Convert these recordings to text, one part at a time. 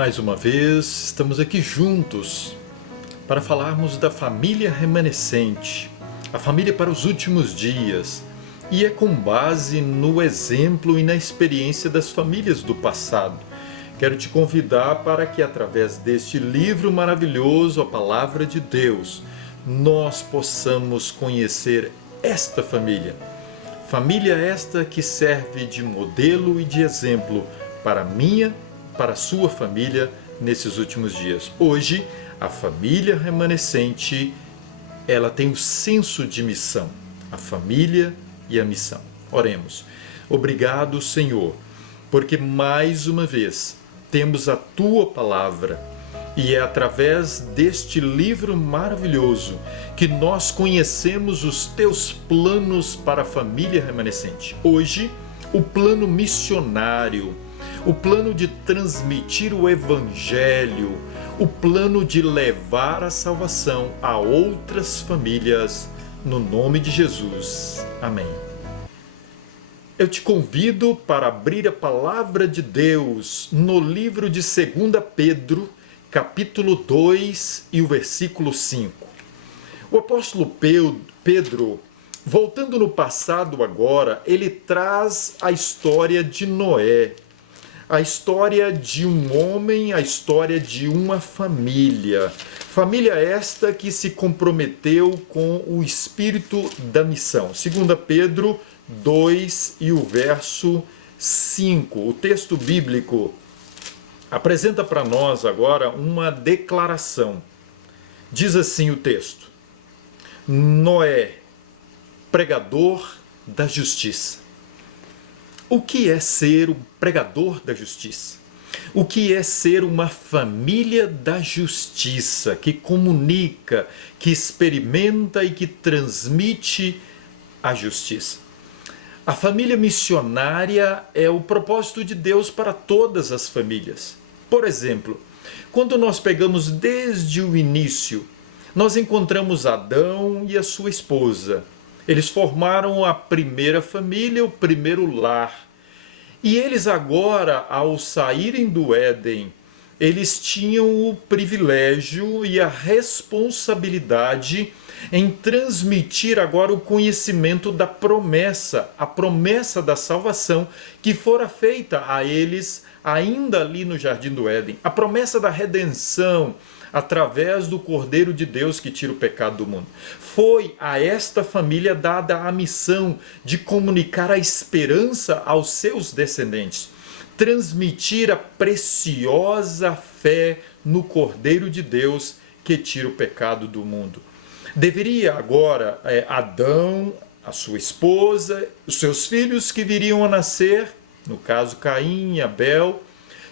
Mais uma vez, estamos aqui juntos para falarmos da família remanescente, a família para os últimos dias, e é com base no exemplo e na experiência das famílias do passado. Quero te convidar para que, através deste livro maravilhoso, a Palavra de Deus, nós possamos conhecer esta família. Família esta que serve de modelo e de exemplo para a minha, para a sua família nesses últimos dias. Hoje, a família remanescente, ela tem o senso de missão, a família e a missão. Oremos. Obrigado, Senhor, porque mais uma vez temos a tua palavra e é através deste livro maravilhoso que nós conhecemos os teus planos para a família remanescente. Hoje, o plano missionário, o plano de transmitir o Evangelho, o plano de levar a salvação a outras famílias, no nome de Jesus. Amém. Eu te convido para abrir a Palavra de Deus no livro de 2 Pedro, capítulo 2 e o versículo 5. O apóstolo Pedro, voltando no passado agora, ele traz a história de Noé, a história de um homem, a história de uma família. Família esta que se comprometeu com o espírito da missão. 2 Pedro 2 e o verso 5. O texto bíblico apresenta para nós agora uma declaração. Diz assim o texto: Noé, pregador da justiça. O que é ser um pregador da justiça? O que é ser uma família da justiça que comunica, que experimenta e que transmite a justiça? A família missionária é o propósito de Deus para todas as famílias. Por exemplo, quando nós pegamos desde o início, nós encontramos Adão e a sua esposa. Eles formaram a primeira família, o primeiro lar. E eles agora, ao saírem do Éden, eles tinham o privilégio e a responsabilidade em transmitir agora o conhecimento da promessa, a promessa da salvação que fora feita a eles ainda ali no Jardim do Éden. A promessa da redenção através do Cordeiro de Deus que tira o pecado do mundo. Foi a esta família dada a missão de comunicar a esperança aos seus descendentes, transmitir a preciosa fé no Cordeiro de Deus que tira o pecado do mundo. Deveria agora Adão, a sua esposa, os seus filhos que viriam a nascer, no caso Caim e Abel,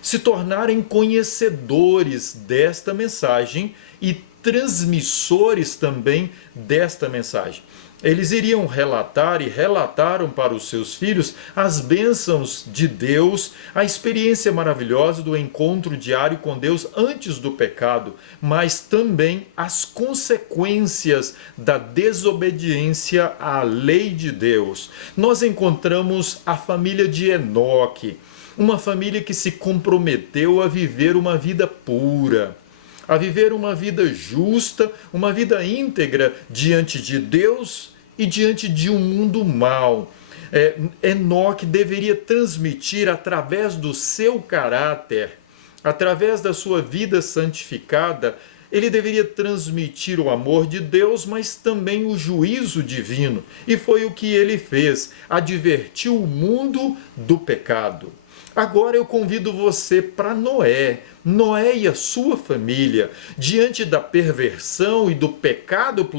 se tornarem conhecedores desta mensagem e transmissores também desta mensagem. Eles iriam relatar e relataram para os seus filhos as bênçãos de Deus, a experiência maravilhosa do encontro diário com Deus antes do pecado, mas também as consequências da desobediência à lei de Deus. Nós encontramos a família de Enoque, uma família que se comprometeu a viver uma vida pura, a viver uma vida justa, uma vida íntegra diante de Deus e diante de um mundo mau. Enoque deveria transmitir através do seu caráter, através da sua vida santificada, ele deveria transmitir o amor de Deus, mas também o juízo divino. E foi o que ele fez, advertiu o mundo do pecado. Agora eu convido você para Noé e a sua família, diante da perversão e do pecado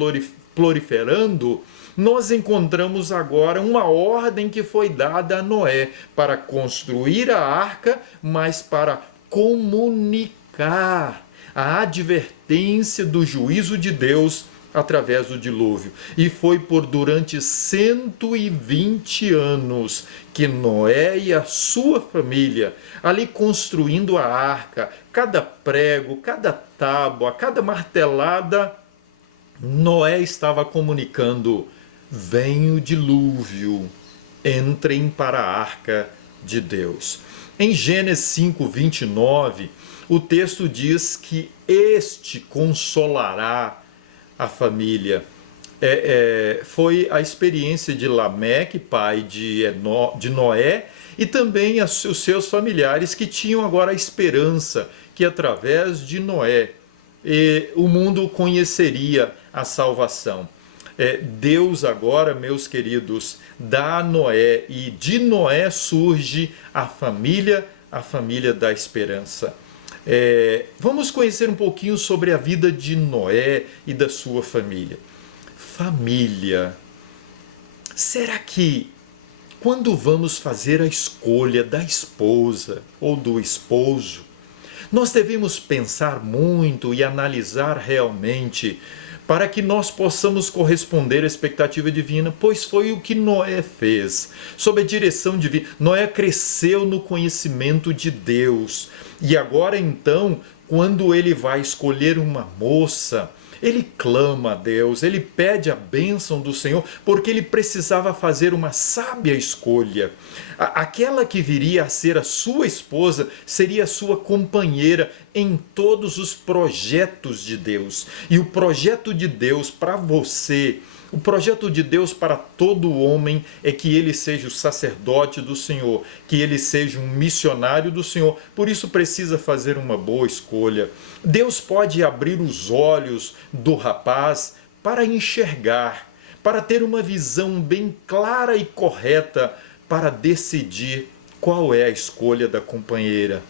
proliferando, nós encontramos agora uma ordem que foi dada a Noé para construir a arca, mas para comunicar a advertência do juízo de Deus através do dilúvio. E foi durante 120 anos que Noé e a sua família, ali construindo a arca, cada prego, cada tábua, cada martelada, Noé estava comunicando: vem o dilúvio, entrem para a arca de Deus. Em Gênesis 5:29, o texto diz que este consolará a família. Foi a experiência de Lameque, pai de Noé, e também os seus familiares que tinham agora a esperança que através de Noé o mundo conheceria a salvação. Deus agora, meus queridos, dá a Noé, e de Noé surge a família da esperança. Vamos conhecer um pouquinho sobre a vida de Noé e da sua família. Família. Será que quando vamos fazer a escolha da esposa ou do esposo, nós devemos pensar muito e analisar realmente para que nós possamos corresponder à expectativa divina, pois foi o que Noé fez, sob a direção divina. Noé cresceu no conhecimento de Deus, e agora então, quando ele vai escolher uma moça, ele clama a Deus, ele pede a bênção do Senhor, porque ele precisava fazer uma sábia escolha. Aquela que viria a ser a sua esposa seria a sua companheira em todos os projetos de Deus. E o projeto de Deus para você, o projeto de Deus para todo homem é que ele seja o sacerdote do Senhor, que ele seja um missionário do Senhor. Por isso precisa fazer uma boa escolha. Deus pode abrir os olhos do rapaz para enxergar, para ter uma visão bem clara e correta para decidir qual é a escolha da companheira.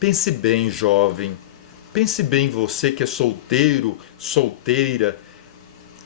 Pense bem, jovem. Pense bem, você que é solteiro, solteira.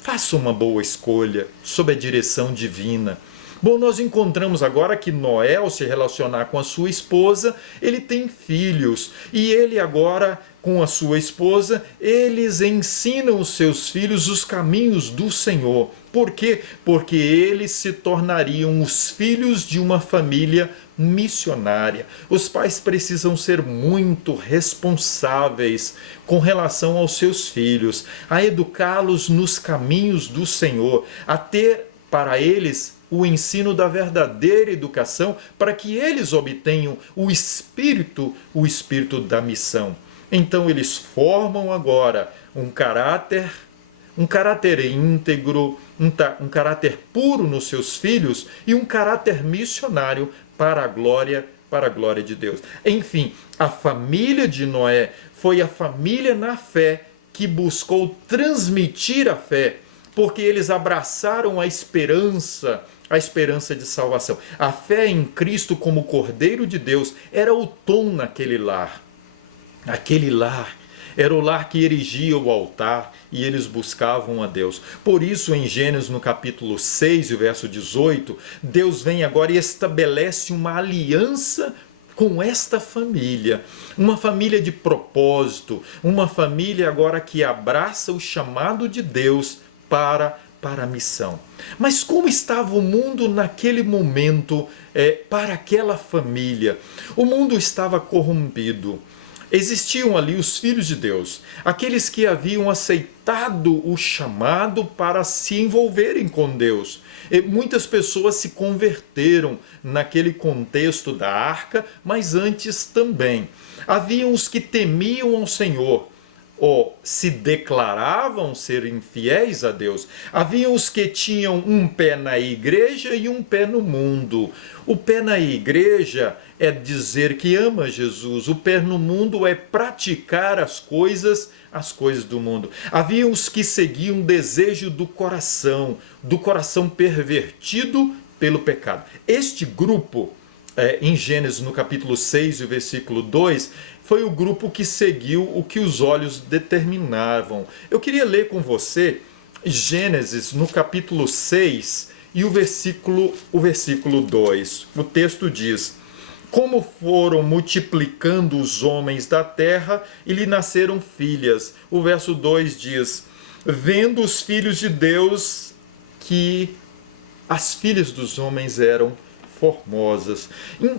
Faça uma boa escolha sob a direção divina. Bom, nós encontramos agora que Noé, ao se relacionar com a sua esposa, ele tem filhos. E ele agora, com a sua esposa, eles ensinam os seus filhos os caminhos do Senhor. Por quê? Porque eles se tornariam os filhos de uma família missionária. Os pais precisam ser muito responsáveis com relação aos seus filhos, a educá-los nos caminhos do Senhor, a ter para eles o ensino da verdadeira educação, para que eles obtenham o espírito da missão. Então eles formam agora um caráter íntegro, um caráter puro nos seus filhos e um caráter missionário para a glória de Deus. Enfim, a família de Noé foi a família na fé que buscou transmitir a fé, porque eles abraçaram a esperança de salvação. A fé em Cristo como Cordeiro de Deus era o tom naquele lar. Aquele lar era o lar que erigia o altar e eles buscavam a Deus. Por isso, em Gênesis, no capítulo 6, e verso 18, Deus vem agora e estabelece uma aliança com esta família, uma família de propósito, uma família agora que abraça o chamado de Deus para a missão. Mas como estava o mundo naquele momento para aquela família? O mundo estava corrompido. Existiam ali os filhos de Deus, aqueles que haviam aceitado o chamado para se envolverem com Deus. E muitas pessoas se converteram naquele contexto da arca, mas antes também. Haviam os que temiam ao Senhor, ou se declaravam serem fiéis a Deus. Havia os que tinham um pé na igreja e um pé no mundo. O pé na igreja é dizer que ama Jesus. O pé no mundo é praticar as coisas do mundo. Havia os que seguiam o desejo do coração pervertido pelo pecado. Este grupo, em Gênesis, no capítulo 6, e versículo 2, foi o grupo que seguiu o que os olhos determinavam. Eu queria ler com você Gênesis, no capítulo 6, e o versículo 2. O texto diz: como foram multiplicando os homens da terra e lhe nasceram filhas. O verso 2 diz: vendo os filhos de Deus que as filhas dos homens eram formosas.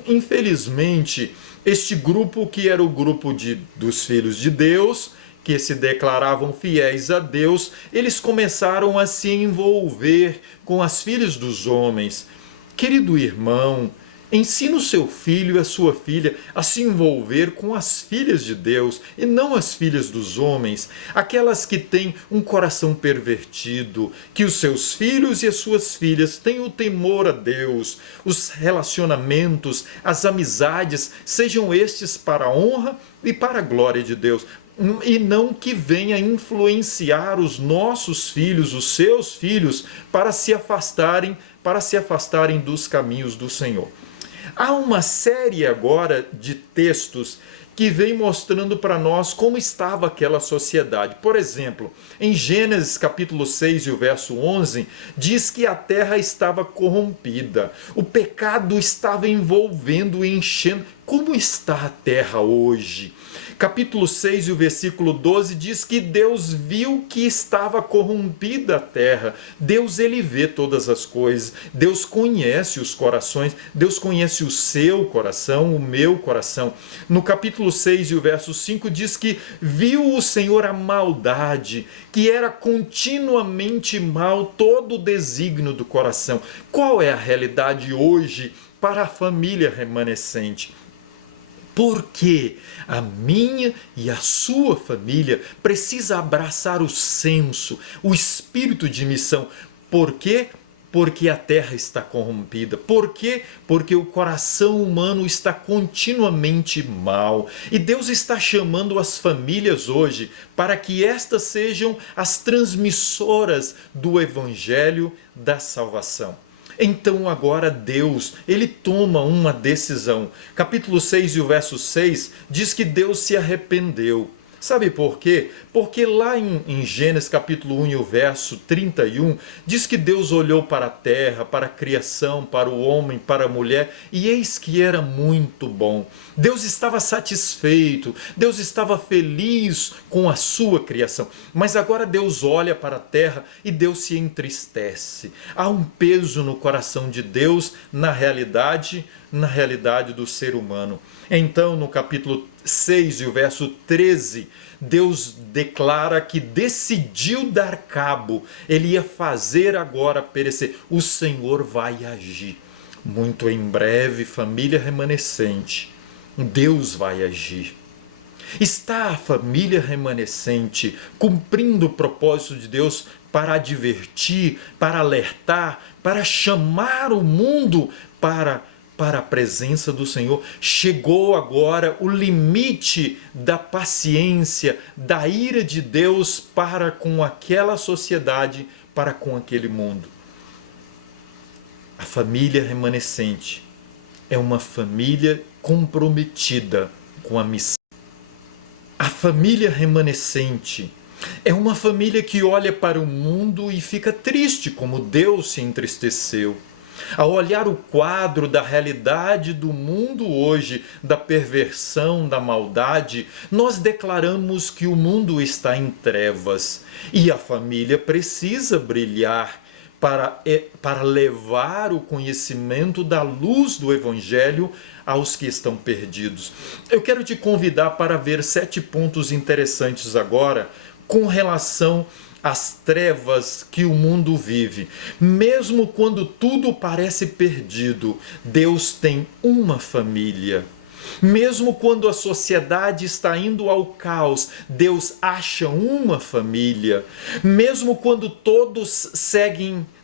Infelizmente, este grupo, que era o grupo dos filhos de Deus, que se declaravam fiéis a Deus, eles começaram a se envolver com as filhas dos homens. Querido irmão, Ensina o seu filho e a sua filha a se envolver com as filhas de Deus e não as filhas dos homens, aquelas que têm um coração pervertido. Que os seus filhos e as suas filhas tenham o temor a Deus, os relacionamentos, as amizades, sejam estes para a honra e para a glória de Deus. E não que venha influenciar os nossos filhos, os seus filhos, para se afastarem dos caminhos do Senhor. Há uma série agora de textos que vem mostrando para nós como estava aquela sociedade. Por exemplo, em Gênesis capítulo 6 e o verso 11, diz que a terra estava corrompida. O pecado estava envolvendo e enchendo. Como está a terra hoje? Capítulo 6 e o versículo 12 diz que Deus viu que estava corrompida a terra. Deus, ele vê todas as coisas. Deus conhece os corações. Deus conhece o seu coração, o meu coração. No capítulo 6 e o verso 5 diz que viu o Senhor a maldade, que era continuamente mal todo o desígnio do coração. Qual é a realidade hoje para a família remanescente? Porque a minha e a sua família precisa abraçar o senso, o espírito de missão. Por quê? Porque a terra está corrompida. Por quê? Porque o coração humano está continuamente mal. E Deus está chamando as famílias hoje para que estas sejam as transmissoras do evangelho da salvação. Então agora Deus, ele toma uma decisão. Capítulo 6 e o verso 6 diz que Deus se arrependeu. Sabe por quê? Porque lá em Gênesis capítulo 1 e o verso 31, diz que Deus olhou para a terra, para a criação, para o homem, para a mulher, e eis que era muito bom. Deus estava satisfeito, Deus estava feliz com a sua criação. Mas agora Deus olha para a terra e Deus se entristece. Há um peso no coração de Deus na realidade do ser humano. Então, no capítulo 6 e o verso 13, Deus declara que decidiu dar cabo, ele ia fazer agora perecer. O Senhor vai agir. Muito em breve, família remanescente, Deus vai agir. Está a família remanescente cumprindo o propósito de Deus para advertir, para alertar, para chamar o mundo para a presença do Senhor? Chegou agora o limite da paciência, da ira de Deus para com aquela sociedade, para com aquele mundo. A família remanescente é uma família comprometida com a missão. A família remanescente é uma família que olha para o mundo e fica triste como Deus se entristeceu. Ao olhar o quadro da realidade do mundo hoje, da perversão, da maldade, nós declaramos que o mundo está em trevas e a família precisa brilhar para levar o conhecimento da luz do Evangelho aos que estão perdidos. Eu quero te convidar para ver 7 pontos interessantes agora com relação às trevas que o mundo vive. Mesmo quando tudo parece perdido, Deus tem uma família. Mesmo quando a sociedade está indo ao caos, Deus acha uma família. Mesmo quando todos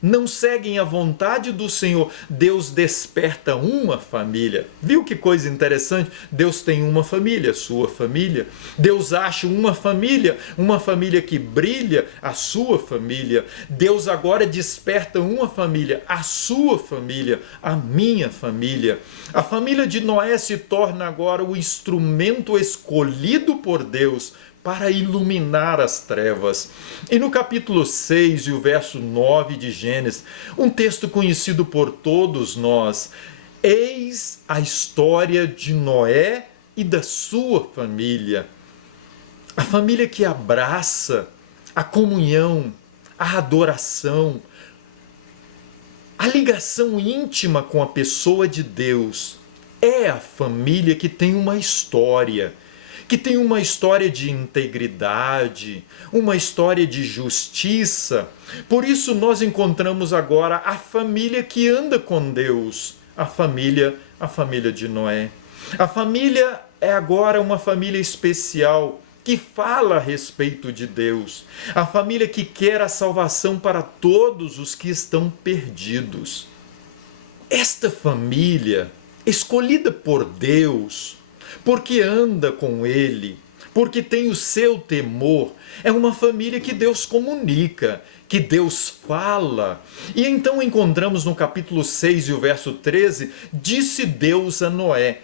não seguem a vontade do Senhor, Deus desperta uma família. Viu que coisa interessante? Deus tem uma família, sua família. Deus acha uma família que brilha, a sua família. Deus agora desperta uma família, a sua família, a minha família. A família de Noé se torna agora o instrumento escolhido por Deus para iluminar as trevas. E no capítulo 6 e o verso 9 de Gênesis, um texto conhecido por todos nós, eis a história de Noé e da sua família. A família que abraça a comunhão, a adoração, a ligação íntima com a pessoa de Deus. É a família que tem uma história de integridade, uma história de justiça. Por isso nós encontramos agora a família que anda com Deus, a família de Noé. A família é agora uma família especial que fala a respeito de Deus. A família que quer a salvação para todos os que estão perdidos. Esta família, escolhida por Deus, porque anda com Ele, porque tem o seu temor, é uma família que Deus comunica, que Deus fala. E então encontramos no capítulo 6 e o verso 13, disse Deus a Noé.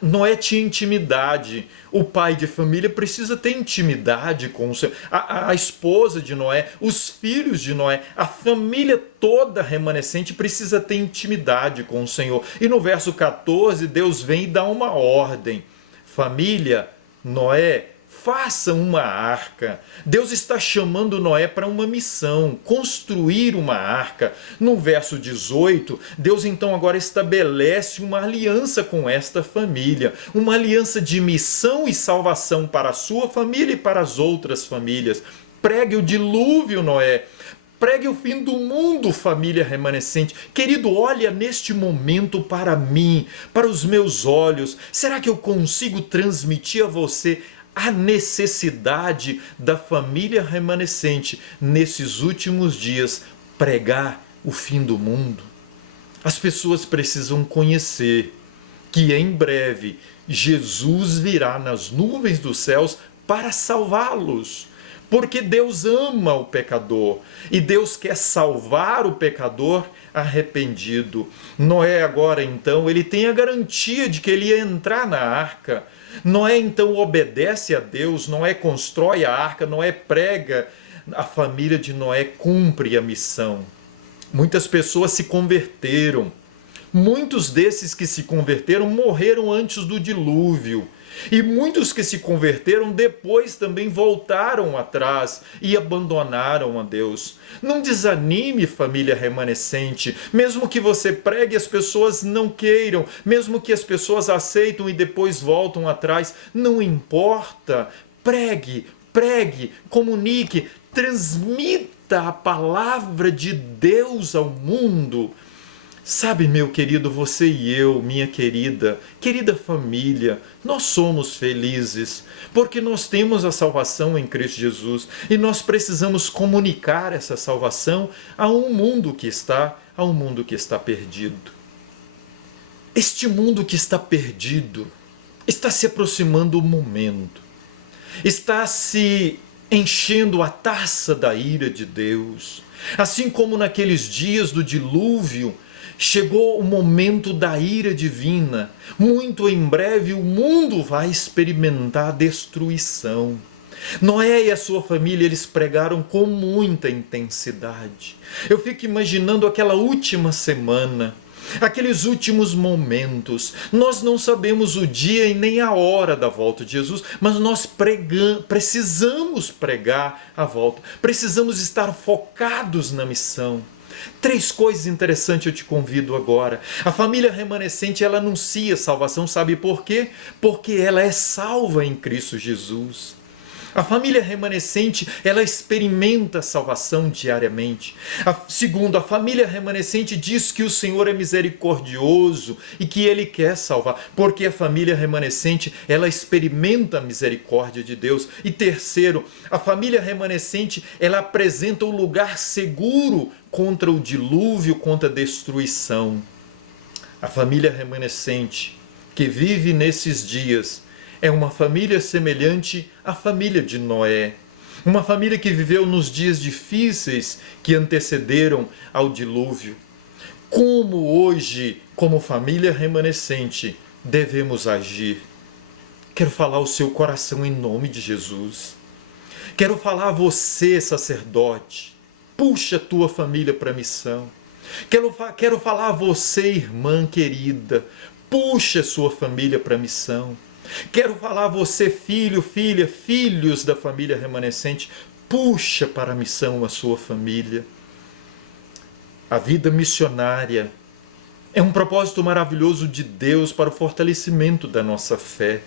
Noé tinha intimidade. O pai de família precisa ter intimidade com o seu. A esposa de Noé, os filhos de Noé, a família toda remanescente precisa ter intimidade com o Senhor. E no verso 14, Deus vem e dá uma ordem. Família, Noé, faça uma arca. Deus está chamando Noé para uma missão, construir uma arca. No verso 18, Deus então agora estabelece uma aliança com esta família, uma aliança de missão e salvação para a sua família e para as outras famílias. Pregue o dilúvio, Noé. Pregue o fim do mundo, família remanescente. Querido, olha neste momento para mim, para os meus olhos. Será que eu consigo transmitir a você a necessidade da família remanescente nesses últimos dias pregar o fim do mundo? As pessoas precisam conhecer que em breve Jesus virá nas nuvens dos céus para salvá-los. Porque Deus ama o pecador e Deus quer salvar o pecador arrependido. Noé agora então, ele tem a garantia de que ele ia entrar na arca. Noé então obedece a Deus, Noé constrói a arca, Noé prega, a família de Noé cumpre a missão. Muitas pessoas se converteram. Muitos desses que se converteram morreram antes do dilúvio. E muitos que se converteram depois também voltaram atrás e abandonaram a Deus. Não desanime, família remanescente. Mesmo que você pregue e as pessoas não queiram, mesmo que as pessoas aceitam e depois voltam atrás, não importa. Pregue, comunique, transmita a palavra de Deus ao mundo. Sabe, meu querido, você e eu, minha querida família, nós somos felizes porque nós temos a salvação em Cristo Jesus e nós precisamos comunicar essa salvação a um mundo que está perdido. Este mundo que está perdido está se aproximando o momento, está se enchendo a taça da ira de Deus, assim como naqueles dias do dilúvio. Chegou o momento da ira divina. Muito em breve o mundo vai experimentar destruição. Noé e a sua família, eles pregaram com muita intensidade. Eu fico imaginando aquela última semana, aqueles últimos momentos. Nós não sabemos o dia e nem a hora da volta de Jesus, mas nós precisamos pregar a volta. Precisamos estar focados na missão. 3 coisas interessantes eu te convido agora. A família remanescente, ela anuncia salvação, sabe por quê? Porque ela é salva em Cristo Jesus. A família remanescente, ela experimenta a salvação diariamente. Segundo, a família remanescente diz que o Senhor é misericordioso e que Ele quer salvar, porque a família remanescente, ela experimenta a misericórdia de Deus. E terceiro, a família remanescente, ela apresenta um lugar seguro contra o dilúvio, contra a destruição. A família remanescente que vive nesses dias é uma família semelhante à família de Noé. Uma família que viveu nos dias difíceis que antecederam ao dilúvio. Como hoje, como família remanescente, devemos agir? Quero falar ao seu coração em nome de Jesus. Quero falar a você, sacerdote. Puxa a tua família para a missão. Quero falar a você, irmã querida. Puxa a sua família para a missão. Quero falar a você, filho, filha, filhos da família remanescente, puxa para a missão a sua família. A vida missionária é um propósito maravilhoso de Deus para o fortalecimento da nossa fé,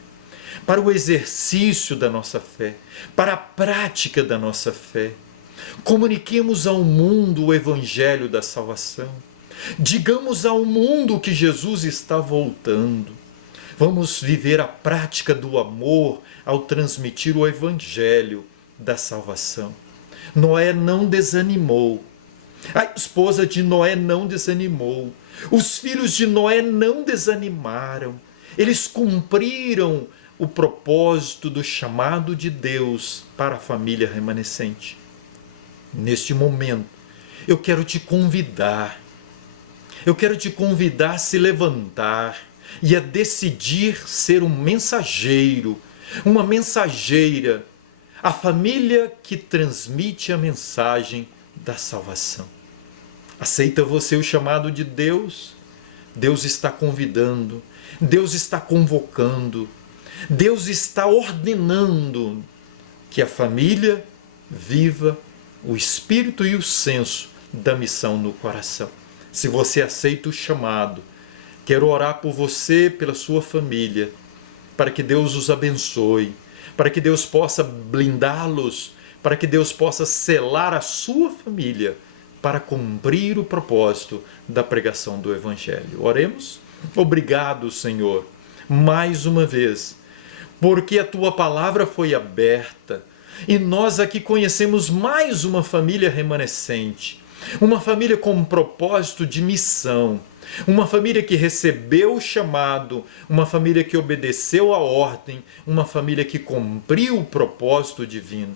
para o exercício da nossa fé, para a prática da nossa fé. Comuniquemos ao mundo o evangelho da salvação. Digamos ao mundo que Jesus está voltando. Vamos viver a prática do amor ao transmitir o evangelho da salvação. Noé não desanimou. A esposa de Noé não desanimou. Os filhos de Noé não desanimaram. Eles cumpriram o propósito do chamado de Deus para a família remanescente. Neste momento, eu quero te convidar a se levantar e a decidir ser um mensageiro, uma mensageira, a família que transmite a mensagem da salvação. Aceita você o chamado de Deus? Deus está convidando, Deus está convocando, Deus está ordenando que a família viva o espírito e o senso da missão no coração. Se você aceita o chamado, quero orar por você, pela sua família, para que Deus os abençoe, para que Deus possa blindá-los, para que Deus possa selar a sua família para cumprir o propósito da pregação do Evangelho. Oremos? Obrigado, Senhor, mais uma vez, porque a Tua palavra foi aberta e nós aqui conhecemos mais uma família remanescente, uma família com um propósito de missão, uma família que recebeu o chamado, uma família que obedeceu a ordem, uma família que cumpriu o propósito divino.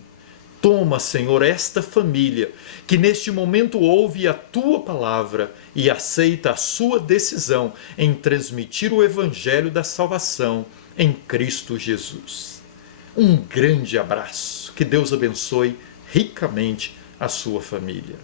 Toma, Senhor, esta família que neste momento ouve a Tua palavra e aceita a sua decisão em transmitir o Evangelho da salvação em Cristo Jesus. Um grande abraço. Que Deus abençoe ricamente a sua família.